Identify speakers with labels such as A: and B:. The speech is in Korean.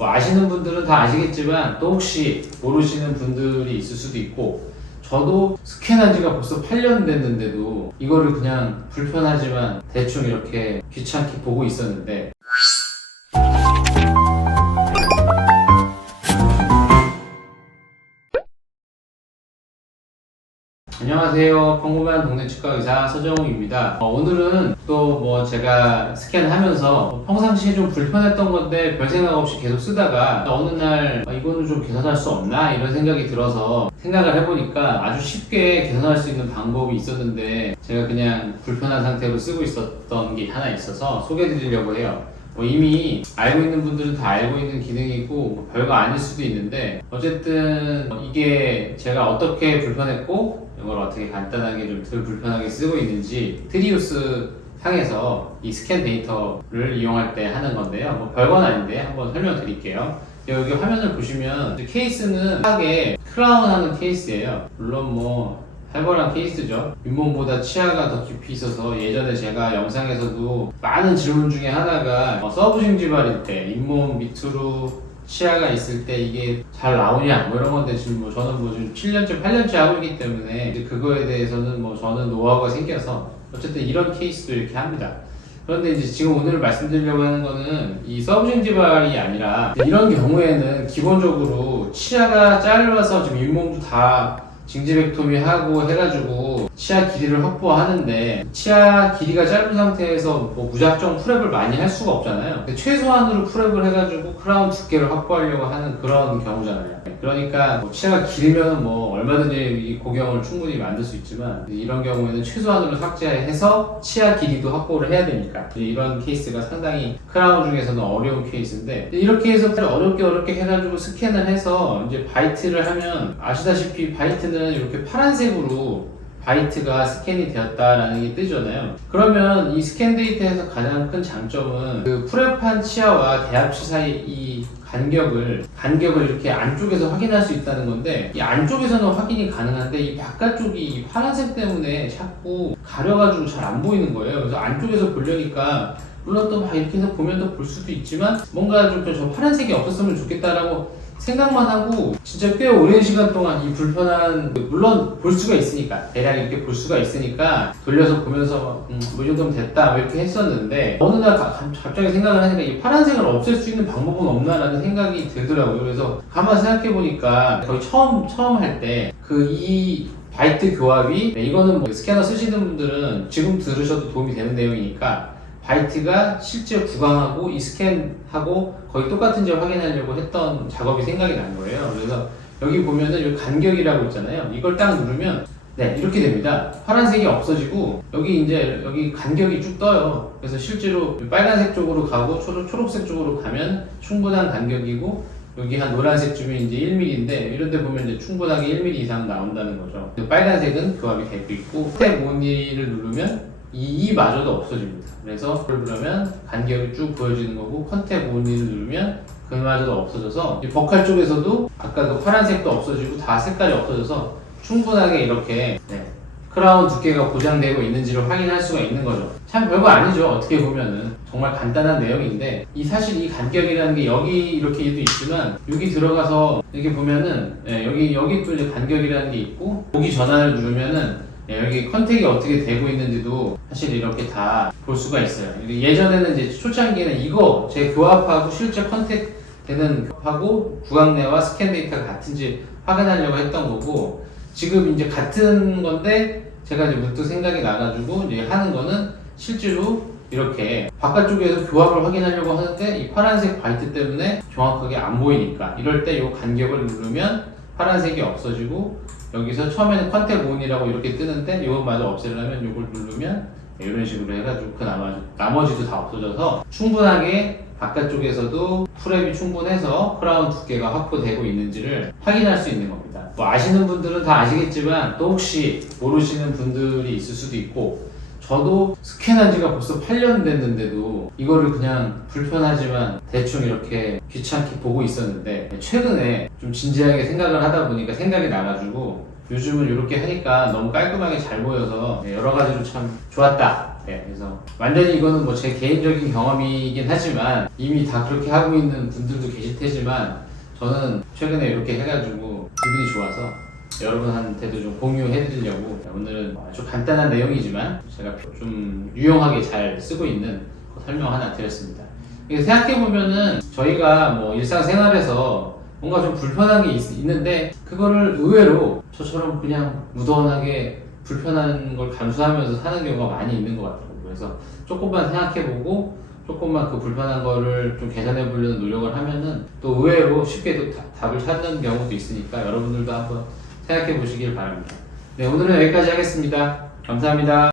A: 뭐 아시는 분들은 다 아시겠지만 또 혹시 모르시는 분들이 있을 수도 있고 저도 스캔한 지가 벌써 8년 됐는데도 이거를 그냥 불편하지만 대충 이렇게 귀찮게 보고 있었는데 안녕하세요. 평범한 동네 치과 의사 서정우입니다. 어, 오늘은 또 뭐 제가 스캔하면서 평상시에 좀 불편했던 건데 별 생각 없이 계속 쓰다가 어느 날 아, 이거는 좀 개선할 수 없나 이런 생각이 들어서 생각을 해보니까 아주 쉽게 개선할 수 있는 방법이 있었는데 제가 그냥 불편한 상태로 쓰고 있었던 게 하나 있어서 소개해 드리려고 해요. 뭐 이미 알고 있는 분들은 다 알고 있는 기능이고 뭐 별거 아닐 수도 있는데 어쨌든 이게 제가 어떻게 불편했고 이걸 어떻게 간단하게 좀 덜 불편하게 쓰고 있는지 트리우스 상에서 이 스캔 데이터를 이용할 때 하는 건데요. 뭐 별건 아닌데 한번 설명드릴게요. 여기 화면을 보시면 케이스는 하게 크라운 하는 케이스예요. 물론 뭐 활발한 케이스죠. 윗몸보다 치아가 더 깊이 있어서 예전에 제가 영상에서도 많은 질문 중에 하나가 어, 서브징지발일 때 잇몸 밑으로 치아가 있을 때 이게 잘 나오냐 뭐 이런 건데 지금 뭐 저는 뭐 지금 7년째 8년째 하고 있기 때문에 이제 그거에 대해서는 뭐 저는 노하우가 생겨서 어쨌든 이런 케이스도 이렇게 합니다. 그런데 이제 지금 오늘 말씀드리려고 하는 거는 이 서브징지발이 아니라 이런 경우에는 기본적으로 치아가 짧아서 지금 잇몸도 다 징지백토미 하고 해가지고 치아 길이를 확보하는데 치아 길이가 짧은 상태에서 뭐 무작정 프랩을 많이 할 수가 없잖아요. 최소한으로 프랩을 해가지고 크라운 두께를 확보하려고 하는 그런 경우잖아요. 그러니까 뭐 치아가 길면 뭐 얼마든지 이 고경을 충분히 만들 수 있지만 이런 경우에는 최소한으로 삭제해서 치아 길이도 확보를 해야 되니까 이런 케이스가 상당히 크라운 중에서는 어려운 케이스인데 이렇게 해서 어렵게 어렵게 해가지고 스캔을 해서 이제 바이트를 하면 아시다시피 바이트는 이렇게 파란색으로 바이트가 스캔이 되었다라는 게 뜨잖아요. 그러면 이 스캔 데이터에서 가장 큰 장점은 그 프랩한 치아와 대합치 사이 이 간격을 간격을 이렇게 안쪽에서 확인할 수 있다는 건데 이 안쪽에서는 확인이 가능한데 이 바깥쪽이 이 파란색 때문에 자꾸 가려가지고 잘 안 보이는 거예요. 그래서 안쪽에서 보려니까 물론 또 막 이렇게 해서 보면 또 볼 수도 있지만 뭔가 좀 저 파란색이 없었으면 좋겠다라고 생각만 하고 진짜 꽤 오랜 시간 동안 이 불편한 물론 볼 수가 있으니까 대략 이렇게 볼 수가 있으니까 돌려서 보면서 음, 뭐 이 정도면 됐다 뭐 이렇게 했었는데 어느 날 갑자기 생각을 하니까 이 파란색을 없앨 수 있는 방법은 없나라는 생각이 들더라고요. 그래서 가만 생각해 보니까 거의 처음 처음 할 때 그이 바이트 교합이 네, 이거는 뭐 스캐너 쓰시는 분들은 지금 들으셔도 도움이 되는 내용이니까 바이트가 실제 구강하고 이 스캔하고 거의 똑같은지 확인하려고 했던 작업이 생각이 난 거예요. 그래서 여기 보면은 여기 간격이라고 있잖아요. 이걸 딱 누르면 네 이렇게 됩니다. 파란색이 없어지고 여기 이제 여기 간격이 쭉 떠요. 그래서 실제로 빨간색 쪽으로 가고 초록, 초록색 쪽으로 가면 충분한 간격이고 여기 한 노란색쯤이 이제 1mm인데 이런 데 보면 이제 충분하게 1mm 이상 나온다는 거죠. 그 빨간색은 교합이 되고 있고 스텝 5를 누르면 이, 이마저도 없어집니다. 그래서 그걸 누르면 간격이 쭉 보여지는 거고 컨택 5를 누르면 그마저도 없어져서 이 버칼 쪽에서도 아까 그 파란색도 없어지고 다 색깔이 없어져서 충분하게 이렇게 네, 크라운 두께가 고정되고 있는지를 확인할 수가 있는 거죠. 참 별거 아니죠. 어떻게 보면은 정말 간단한 내용인데 이 사실 이 간격이라는 게 여기 이렇게도 있지만 여기 들어가서 이렇게 보면은 예, 여기 여기 또 이제 간격이라는 게 있고 보기 전환을 누르면은 예, 여기 컨택이 어떻게 되고 있는지도 사실 이렇게 다 볼 수가 있어요. 예전에는 이제 초창기에는 이거 제 교합하고 실제 컨택 되는 하고 구강내와 스캔 데이터가 같은지 확인하려고 했던 거고 지금 이제 같은 건데 제가 이제 문득 생각이 나가지고 이제 하는 거는 실제로 이렇게 바깥쪽에서 교합을 확인하려고 하는데 이 파란색 바이트 때문에 정확하게 안 보이니까 이럴 때 이 간격을 누르면 파란색이 없어지고 여기서 처음에는 컨택 온이라고 이렇게 뜨는데 이것마저 없애려면 이걸 누르면 이런 식으로 해가지고 그 나머지, 나머지도 다 없어져서 충분하게 바깥쪽에서도 프랩이 충분해서 크라운 두께가 확보되고 있는지를 확인할 수 있는 겁니다. 뭐 아시는 분들은 다 아시겠지만 또 혹시 모르시는 분들이 있을 수도 있고 저도 스캔한 지가 벌써 8년 됐는데도 이거를 그냥 불편하지만 대충 이렇게 귀찮게 보고 있었는데 최근에 좀 진지하게 생각을 하다 보니까 생각이 나가지고 요즘은 이렇게 하니까 너무 깔끔하게 잘 보여서 여러 가지로 참 좋았다 같아요. 그래서 완전히 이거는 뭐 제 개인적인 경험이긴 하지만 이미 다 그렇게 하고 있는 분들도 계실 테지만 저는 최근에 이렇게 해가지고 기분이 좋아서 여러분한테도 좀 공유해드리려고 오늘은 아주 간단한 내용이지만 제가 좀 유용하게 잘 쓰고 있는 그 설명 하나 드렸습니다. 생각해보면은 저희가 뭐 일상생활에서 뭔가 좀 불편한 게 있, 는데 그거를 의외로 저처럼 그냥 무던하게 불편한 걸 감수하면서 사는 경우가 많이 있는 것 같아요. 그래서 조금만 생각해보고 조금만 그 불편한 거를 좀 개선해 보려는 노력을 하면은 또 의외로 쉽게 답을 찾는 경우도 있으니까 여러분들도 한번 생각해 보시길 바랍니다. 네, 오늘은 여기까지 하겠습니다. 감사합니다.